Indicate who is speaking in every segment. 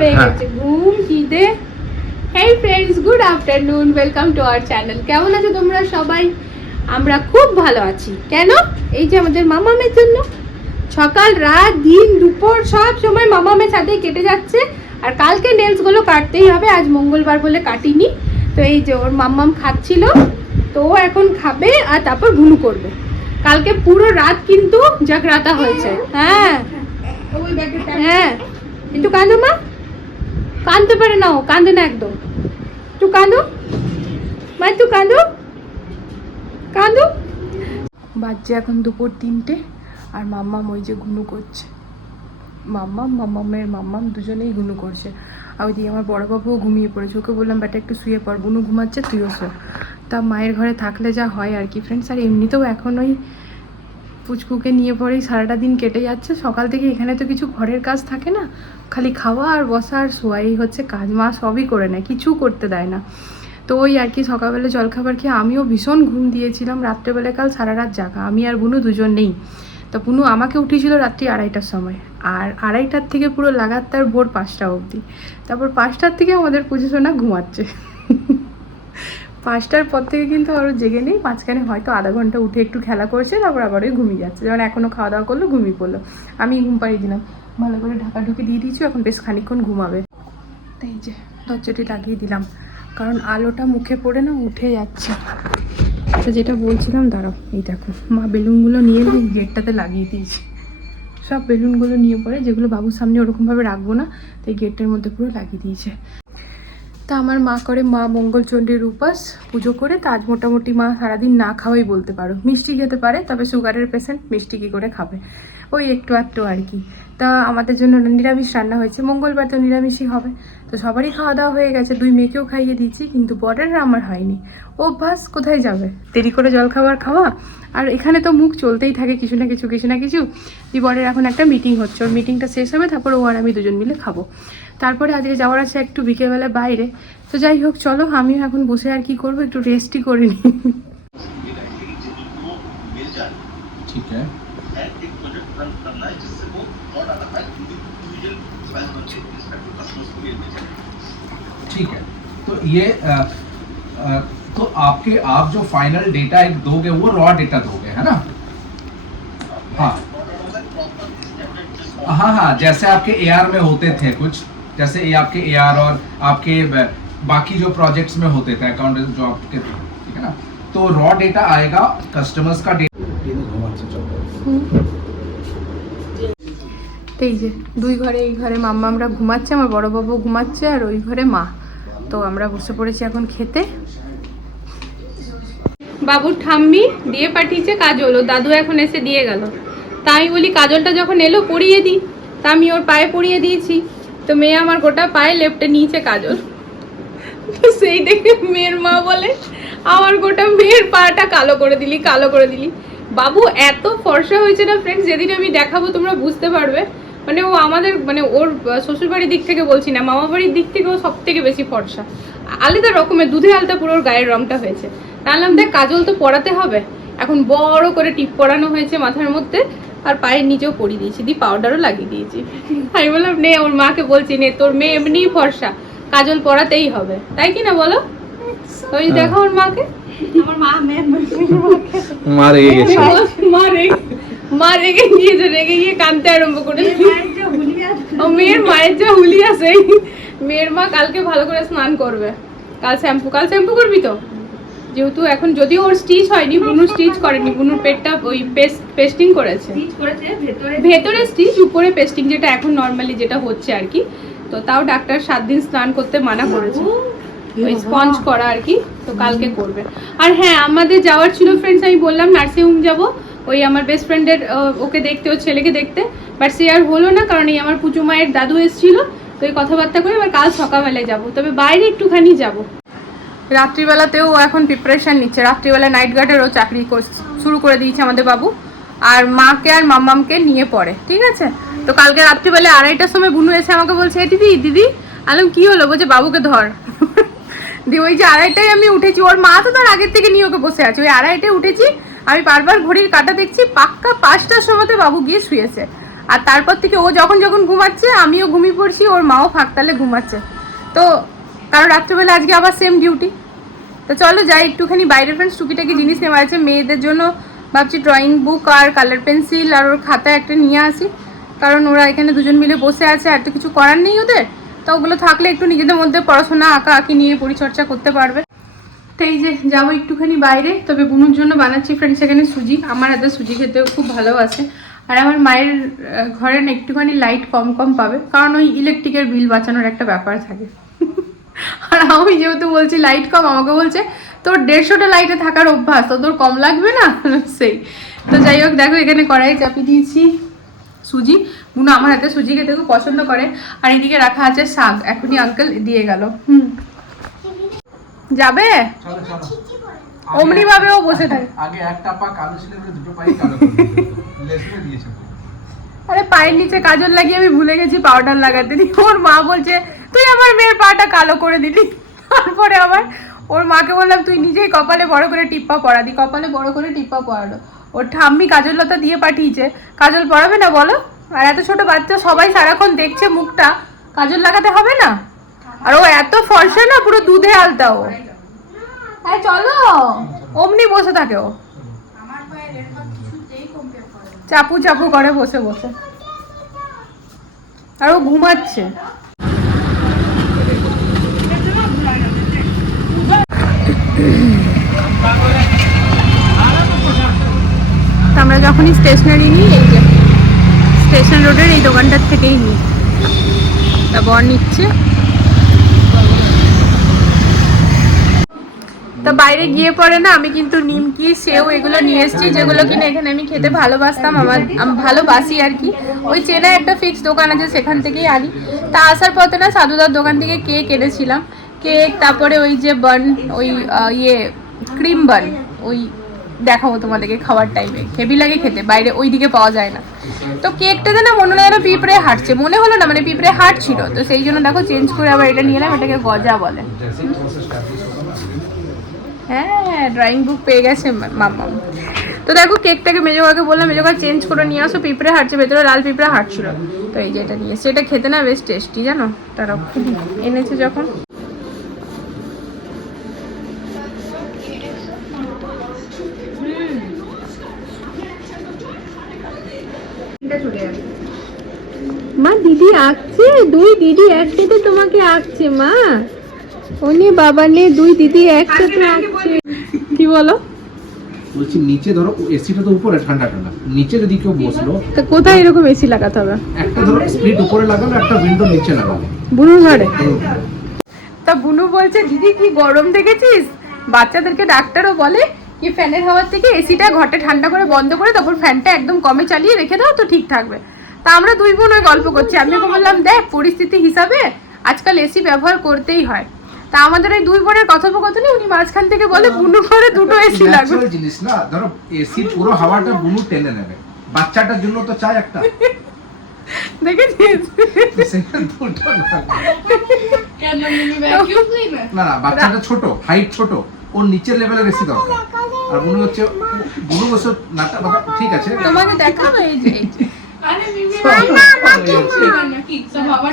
Speaker 1: পেয়ে
Speaker 2: হ্যাঁ।
Speaker 1: গেছে। ঘুম খিদে। Hey friends good afternoon welcome to our channel কেমন আছো তোমরা সবাই? আমরা খুব ভালো আছি। কেন? এই যে আমাদের মামামের জন্য। সকাল রাত দিন দুপুর সব সময় মামামের সাথেই কেটে যাচ্ছে। আর কালকে নেলসগুলো কাটতেই হবে। আজ মঙ্গলবার বলে কাটিনি। তো এই যে ওর মাম্মাম খাচ্ছিল। তো ও এখন খাবে আর তারপর ঘুনু করবে। কালকে পুরো রাত কিন্তু জাগরাতা হয়েছে। হ্যাঁ। হ্যাঁ। একটু কাঁদো মা। কাঁদতে পারে না ও কাঁদে না একদম। তু কাঁদো মা তু কাঁদো কাঁদো বাজছে এখন দুপুর তিনটে, আর মাম্মাম ওই যে ঘুনু করছে। মাম্মাম, মাম্মামের মাম্মাম দুজনেই ঘুনু করছে। আর ওই ওইদিকে আমার বড় বাবুও ঘুমিয়ে পড়েছে। ওকে বললাম, বেটা, একটু শুয়ে পড়, বুনু ঘুমাচ্ছে, তুইও শো। তা মায়ের ঘরে থাকলে যা হয় আর কি ফ্রেন্ডস আর এমনিতেও এখন ওই পুচকুকে নিয়ে পরেই সারাটা দিন কেটে যাচ্ছে। সকাল থেকে এখানে তো কিছু ঘরের কাজ থাকে না। খালি খাওয়া আর বসা আর শোয়াই হচ্ছে কাজ। মা সবই করে নেয়, কিছু করতে দেয় না। তো ওই আর কি, সকালবেলা জলখাবার খেয়ে আমিও ভীষণ ঘুম দিয়েছিলাম। রাত্রেবেলা কাল সারা রাত জাগা, আমি আর বুনু দুজন নেই। তো পুনু আমাকে উঠেছিল রাত্রি আড়াইটার সময়। আর আড়াইটার থেকে পুরো লাগাতার ভোর পাঁচটা অবধি। তারপর পাঁচটার থেকে আমাদের পুজো ঘুমাচ্ছে। পাঁচটার পর থেকে কিন্তু আরও জেগে নেই, মাঝখানে হয়তো আধা ঘণ্টা উঠে একটু খেলা করছে, তারপর আবার ওই ঘুমিয়ে যাচ্ছে। যেমন এখনও খাওয়া দাওয়া করল, ঘুমিয়ে পড়ল। আমি ঘুম পাড়িয়ে দিলাম। ভালো করে ঢাকা ঢুকি দিয়ে দিয়েছি, এখন বেশ খানিকক্ষণ ঘুমাবে। তাই যে দরজাটি লাগিয়ে দিলাম, কারণ আলোটা মুখে পড়ে না, উঠে যাচ্ছে। তো যেটা বলছিলাম, দাঁড়াও, এই দেখো, মা বেলুনগুলো নিয়ে এলে, গেটটাতে লাগিয়ে দিয়েছি। সব বেলুনগুলো নিয়ে পড়ে, যেগুলো বাবুর সামনে ওরকমভাবে রাখব না, তাই গেটের মধ্যে পুরো লাগিয়ে দিয়েছে। তা আমার মা করে মা মঙ্গলচণ্ডীর উপাস পুজো করে তা আজ মোটামুটি মা সারাদিন না খাওয়াই বলতে পারো। মিষ্টি খেতে পারে, তবে সুগারের পেশেন্ট মিষ্টি কী করে খাবে? ওই একটু একটু আর কি। তা আমাদের জন্য নিরামিষ রান্না হয়েছে, মঙ্গলবার তো নিরামিষই হবে। তো সবারই খাওয়া দাওয়া হয়ে গেছে, দুই মেয়েকেও খাইয়ে দিয়েছি, কিন্তু বরের আমার হয়নি। অভ্যাস, কোথায় যাবে? দেরি করে জলখাবার খাওয়া? আর এখানে তো মুখ চলতেই থাকে কিছু না কিছু কিছু না কিছু। যে বরের এখন একটা মিটিং হচ্ছে, ওর মিটিংটা শেষ হবে, তারপর ও আর আমি দুজন মিলে খাব। তারপরে আজকে যাওয়ার আছে একটু বিকেলবেলা বাইরে তো যাই হোক চলো আমিও এখন বসে আর কি করবো একটু রেস্টই করে নিই
Speaker 2: ठीक है ठीक है तो ये अ, अ, तो आपके आप जो फाइनल डेटा एक दोगे वो रॉ डेटा दोगे है ना हाँ हाँ हाँ जैसे आपके ए में होते थे कुछ जैसे ये आपके ए और आपके ब- बाकी जो प्रोजेक्ट्स में होते थे अकाउंट जो आपके ठीक है ना तो रॉ डेटा आएगा कस्टमर्स का डेटा
Speaker 1: তো এই যে দুই ঘরে এই ঘরে মাম্মা আমরা ঘুমাচ্ছে আমার বড় বাবু ঘুমাচ্ছে আর ওই ঘরে মা তো আমরা বসে পড়েছি এখন খেতে বাবুর ঠাম্মি দিয়ে পাঠিয়েছে কাজল ও দাদু এখন এসে দিয়ে গেল তা আমি বলি কাজলটা যখন এলো পরিয়ে দিই তা আমি ওর পায়ে পরিয়ে দিয়েছি তো মেয়ে আমার গোটা পায়ে লেফটে নিয়েছে কাজল। তো সেই দেখে মেয়ের মা বলে, আমার গোটা মেয়ের পাটা কালো করে দিলি, কালো করে দিলি। বাবু, এত ফর্সা হয়েছে না ফ্রেন্ডস যেদিন আমি দেখাবো তোমরা বুঝতে পারবে। মানে ও আমাদের মানে ওর শ্বশুর বাড়ির দিক থেকে বলছি না মামা বাড়ির দিক থেকে ও সব থেকে বেশি ফর্সা। আলাদা রকমের দুধে আলতা পুরো ওর গায়ের রংটা হয়েছে। তাহলাম দেখ, কাজল তো পরাতে হবে। এখন বড় করে টিপ পরানো হয়েছে মাথার মধ্যে আর পায়ের নিচেও পরিয়ে দিয়েছি দিয়ে পাউডারও লাগিয়ে দিয়েছি। আমি বললাম নে ওর মাকে বলছি নে তোর মেয়ে এমনিই ফর্সা কাজল পরাতেই হবে। তাই কি না বলো? ওই। দেখো ওর মাকে।
Speaker 2: মা রেগে গেছে।
Speaker 1: মা রেগে মা রেগে গিয়েছে রেগে গিয়ে কাঁদতে আরম্ভ করেছে। ও মেয়ের মায়ের যা মেয়ের মা কালকে ভালো করে স্নান করবে। কাল শ্যাম্পু কাল শ্যাম্পু করবি তো? যেহেতু এখন যদিও ওর স্টিচ হয়নি বুনু স্টিচ করেনি বুনুর পেটটা ওই পেস্ট পেস্টিং করেছে। ভেতরে স্টিচ উপরে পেস্টিং যেটা এখন নর্মালি যেটা হচ্ছে আর কি। তো তাও ডাক্তার সাত দিন স্নান করতে মানা করেছে। ওই স্পঞ্জ করা আর কি তো কালকে করবে। আর হ্যাঁ আমাদের যাওয়ার ছিল ফ্রেন্ডস আমি বললাম নার্সিং হোম যাব। ওই আমার বেস্ট ফ্রেন্ডের ওকে দেখতে ওর ছেলেকে দেখতে। বাট সে আর হলো না কারণ এই আমার পুজো মায়ের দাদু এসেছিল। তো এই কথাবার্তা করে এবার কাল সকালবেলায় যাব। তবে বাইরে একটুখানি যাব। রাত্রিবেলাতেও এখন প্রিপারেশন নিচ্ছে। রাত্রিবেলা নাইট গার্ডেরও চাকরি কর- শুরু করে দিয়েছে আমাদের বাবু। আর মাকে আর মাম্মামকে নিয়ে পড়ে, ঠিক আছে? তো কালকে রাত্রিবেলা আড়াইটার সময় বুনু এসে আমাকে বলছে দিদি দিদি, আলম, কি হলো? বলছে, বাবুকে ধর। দিয়ে ওই যে আড়াইটায় আমি উঠেছি, ওর মা তো তার আগের থেকে নিয়ে ওকে বসে আছে। ওই আড়াইটায় উঠেছি, আমি বারবার ঘড়ির কাটা দেখছি, পাক্কা পাঁচটার সময়তে বাবু গিয়ে শুয়েছে। আর তারপর থেকে ও যখন যখন ঘুমাচ্ছে, আমিও ঘুমিয়ে পড়ছি, ওর মাও ফাঁকতালে ঘুমাচ্ছে। তো কারণ রাত্রেবেলা আজকে আবার সেম ডিউটি তো চলো যাই, একটুখানি বাইরের ফ্রেন্ডস টুকিটাকি জিনিস নেওয়া আছে, মেয়েদের জন্য ভাবছি ড্রয়িং বুক আর কালার পেন্সিল আর ওর খাতা একটা নিয়ে আসি। কারণ ওরা এখানে দুজন মিলে বসে আছে, আর তো কিছু করার নেই ওদের। তো ওগুলো থাকলে একটু নিজেদের মধ্যে পড়াশোনা, আঁকা আঁকি নিয়ে পরিচর্যা করতে পারবে। তো এই যে, যাব একটুখানি বাইরে, তবে বুনুর জন্য বানাচ্ছি ফ্রেন্ডস এখানে সুজি। আমার হাতে সুজি খেতেও খুব ভালোবাসে আর আমার মায়ের ঘরে না একটুখানি লাইট কম কম পাবে। কারণ ওই ইলেকট্রিকের বিল বাঁচানোর একটা ব্যাপার থাকে। আর আমি যেহেতু বলছি লাইট কম আমাকে বলছে তোর দেড়শোটা লাইটে থাকার অভ্যাস তো তোর কম লাগবে না? সেই। তো যাই হোক দেখো এখানে কড়াই চাপিয়ে দিয়েছি সুজি। বুনো আমার হাতে সুজি খেতে খুব পছন্দ করে। আর এদিকে রাখা আছে শাক। এখনই আঙ্কেল দিয়ে গেল। হুম। যাবে? অমনি ভাবে ও বসে থাকে।
Speaker 2: আগে একটা পা কালো ছিল দুটো পাই কালো। লেসুনে দিয়েছে।
Speaker 1: আরে পায়ের নিচে কাজল লাগিয়ে আমি ভুলে গেছি পাউডার লাগাতে। দি ওর মা বলছে, তুই আমার মেয়ের পাটা কালো করে দিলি। তারপরে আবার ওর মাকে বললাম, তুই নিজেই কপালে বড় করে টিপ্পা পড়া দি, কপালে বড় করে টিপ্পা পড়ালো। ওর ঠাম্মি কাজল লতা দিয়ে পাঠিয়েছে। কাজল পড়াবে না বলো? আর এত ছোট বাচ্চা সবাই সারাক্ষণ দেখছে মুখটা। কাজল লাগাতে হবে না? আর ও এত ফর্সা না, পুরো দুধে আলতা ও। হ্যাঁ চলো, অমনি বসে থাকে ও। চাপু চাপু করে বসে বসে। আর ও ঘুমাচ্ছে। আমরা যখনই স্টেশনারি নিই, এই যে স্টেশন রোডের এই দোকানটার থেকেই নিই। তা বর নিচ্ছে। তো বাইরে গিয়ে পরে না, আমি কিন্তু নিমকি, সেও এগুলো নিয়ে এসেছি, যেগুলো কিনা এখানে আমি খেতে ভালোবাসতাম, আমার, আমি ভালোবাসি আর কি। ওই চেনা একটা ফিক্স দোকান আছে সেখান থেকেই আনি। তা আসার পথে না সাধুদার দোকান থেকে কেক এনেছিলাম। কেক, তারপরে ওই যে বান ওই ইয়ে ক্রিম বান ওই দেখাবো তোমাদেরকে খাওয়ার টাইমে হেভি লাগে খেতে, বাইরে ওই দিকে পাওয়া যায় না। তো কেকটাতে না মনে হলো যেন পিঁপড়ে হাঁটছে, মনে হলো না মানে পিঁপড়ে হাঁটছিল, তো সেই জন্য দেখো চেঞ্জ করে আবার এটা নিয়ে এলাম, এটাকে গজা বলে। হ্যাঁ ড্রয়িং বুক পেয়ে গেছে মামা তো দেখো কেকটাকে মেজোকাকে বললাম মেজোকা চেঞ্জ করে নিয়ে আসো, পিঁপড়ে হাঁটছে, ভেতরে লাল পিঁপড়ে হাঁটছিল। তো এই যে এটা নিয়ে এটা খেতে না বেশ টেস্টি জানো? তারা এনেছে যখন। মা, দিদি আঁকছে? দুই দিদি একসাথে তোমাকে আঁকছে, মা। ওনে বাবা নে দুই দিদি একসাথে আঁকছে কি বলো?
Speaker 2: বলছি নিচে ধরো এসিটা তো উপরে ঠান্ডা ঠান্ডা নিচে যদি কেউ বসল
Speaker 1: তো কোথায় এরকম এসি লাগাতে হবে?
Speaker 2: একটা ধরো স্প্লিট উপরে লাগালো একটা উইন্ডো নিচে লাগালো।
Speaker 1: বুনুর ঘরে? তা বুনু বলছে দিদি কি গরম দেখেছিস? বাচ্চাদেরকে ডাক্তারও বলে কি ফ্যানের হাওয়ার থেকে এসিটা ঘরটা ঠান্ডা করে বন্ধ করে তারপর ফ্যানটা একদম কমে চালিয়ে রেখে দাও তো ঠিক থাকবে। তা আমরা দুই বোন ওই গল্প করছি। আমি ওকে বললাম দেখ পরিস্থিতি হিসাবে আজকাল এসি ব্যবহার করতেই হয়। তা আমাদের এই দুই বোনের কথোপকথনে উনি মাঝখান থেকে বলে বুনু ঘরে দুটো এসি লাগবে
Speaker 2: জিনিস না ধরো এসি পুরো হাওয়াটা বুনু টেনে নেবে বাচ্চাটার জন্য তো চাই একটা
Speaker 1: দেখেছিস।
Speaker 2: না না বাচ্চাটা ছোট হাইট ছোট ওর নিচের লেভেলের এসি দরকার আর বুনু হচ্ছে বুনু বসে নাটা ঠিক আছে
Speaker 1: তোমাকে দেখাবো এই যে।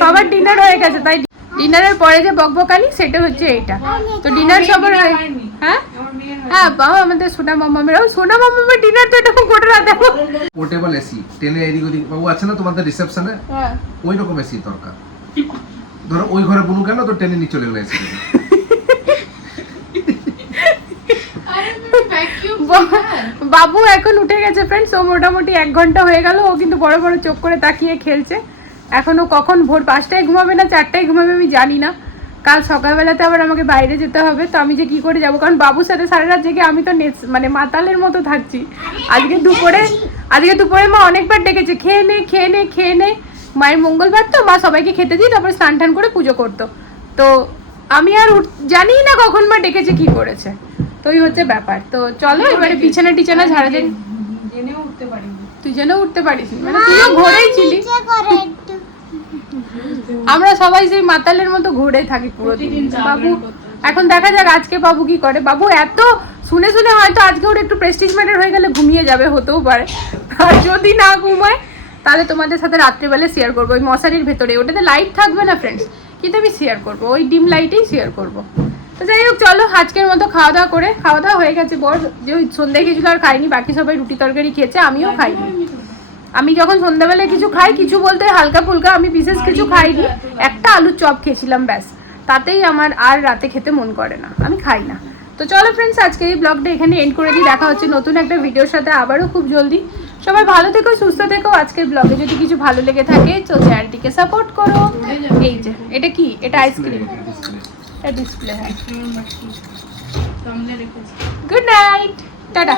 Speaker 1: সবার ডিনার হয়ে গেছে তাই ডিনারের পরে যে বকবকানি সেটা হচ্ছে এইটা। তো ডিনার সবার হয়ে হ্যাঁ? হ্যাঁ বাবা আমাদের সোনা মামামেরাও সোনা মামামের ডিনার তো এটা গোটা রাত দেখো।
Speaker 2: পোর্টেবল এসি টেনে এদিক ওদিক। বাবু আছে না তোমাদের রিসেপশনে
Speaker 1: হ্যাঁ।
Speaker 2: ওই রকম এসি দরকার। ধরো ওই ঘরে বুনু কেন তো টেনে নিয়ে চলে গেলো এসি
Speaker 1: বাবু এখন উঠে গেছে ফ্রেন্ডস ও মোটামুটি এক ঘণ্টা হয়ে গেল। ও কিন্তু বড় বড় চোখ করে তাকিয়ে খেলছে। এখনও কখন ভোর পাঁচটায় ঘুমাবে না, চারটায় ঘুমাবে আমি জানি না। কাল সকালবেলাতে আবার আমাকে বাইরে যেতে হবে, তো আমি যে কি করে যাব? কারণ বাবুর সাথে সারা রাত জেগে আমি তো মানে মাতালের মতো থাকছি। আজকে দুপুরে আজকে দুপুরে মা অনেকবার ডেকেছে, খেয়ে নে খেয়ে নে খেয়ে নে। মায়ের মঙ্গলবার তো, মা সবাইকে খেতে দিই তারপর স্নান টান করে পুজো করতো। তো আমি আর জানি না কখন মা ডেকেছে, কি করেছে। তো ওই হচ্ছে ব্যাপার। তো চলো, এবারে বিছানা টিছানা তুই যেন উঠতে পারিস মানে তুইও ঘোরেই ছিলি। আমরা সবাই সেই মাতালের মতো ঘুরে থাকি পুরো দিন। বাবু এখন দেখা যাক আজকে বাবু কি করে। বাবু এত শুনে শুনে হয়তো আজকে ওর একটু প্রেস্টিজ ম্যাটার হয়ে গেলে ঘুমিয়ে যাবে হতেও পারে। আর যদি না ঘুমায় তাহলে তোমাদের সাথে রাত্রিবেলা শেয়ার করব। ওই মশারির ভেতরে ওটাতে লাইট থাকবে না ফ্রেন্ডস কিন্তু আমি শেয়ার করব। ওই ডিম লাইটেই শেয়ার করব। তো যাই হোক, চলো, আজকের মতো খাওয়া দাওয়া করে, খাওয়া দাওয়া হয়ে গেছে, বর যে ওই সন্ধ্যায় কিছু আর খাইনি বাকি সবাই রুটি তরকারি খেয়েছে, আমিও খাইনি আমি যখন সন্ধ্যাবেলায় কিছু খাই, কিছু বলতে হালকা ফুলকা আমি বিশেষ কিছু খাইনি, একটা আলুর চপ খেয়েছিলাম, ব্যাস। তাতেই আমার আর রাতে খেতে মন করে না, আমি খাই না। তো চলো ফ্রেন্ডস আজকে এই ব্লগটা এখানে এন্ড করে দিই, দেখা হচ্ছে নতুন একটা ভিডিওর সাথে আবারও খুব জলদি। সবাই ভালো থেকো, সুস্থ থেকো, আজকের ব্লগে যদি কিছু ভালো লেগে থাকে, তো চ্যানেলটিকে সাপোর্ট করো। এই যে, এটা কি? এটা আইসক্রিম ডিসপ্লে হ্যাঁ গুড নাইট টাটা